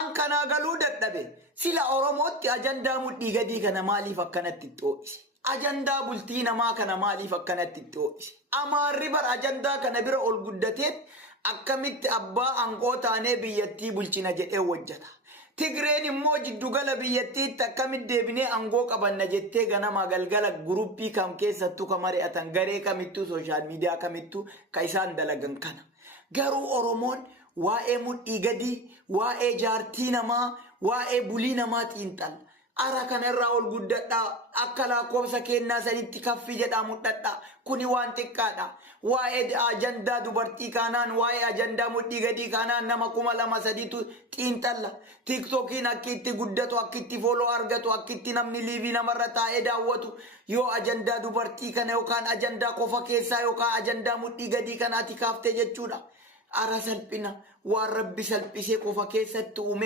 Kanaa galuu dadhabe sila Oromootti ajandaa mudhii gadii kana maaliif akkanatti xoo'ise? Ajandaa bultii namaa kana maaliif akkanatti xoo'ise? Amaarri bar ajandaa kana bira ol guddateen akkamitti abbaa aangoo taanee biyyattii bulchina jedhee hojjeta. Tigreen immoo jiddugala biyyattiitti akkamitti deebinee aangoo qabanna jettee ganama galgala guruppii kam keessattuu ka mari'atan garee kamittuu sooshaal miidiyaa kamittuu ka isaan dalagan kana. Garuu Oromoon waa'ee mudhii gadii, waa'ee jaartii namaa, waa'ee bulii namaa xiinxala. Ara kanarraa ol guddadhaa akka lakkoofsa kennaa sanitti kaffi jedhaa mudhadhaa. Kuni waan xiqqaadha. Waa'ee ajandaa dubartii kanaan, waa'ee ajandaa mudhii gadii kanaan nama 2,300tu xiinxala. Tiktookiin akka itti guddatu, akka itti fooloo argatu, akka itti namni liivii namarra taa'ee daawwatu yoo ajandaa dubartii kana yookaan ajandaa qofa keessaa yookaan ajandaa mudhii gadii kanaati kaaftee jechuudha. Ara salphina waan Rabbi salphisee qofa keessatti uume.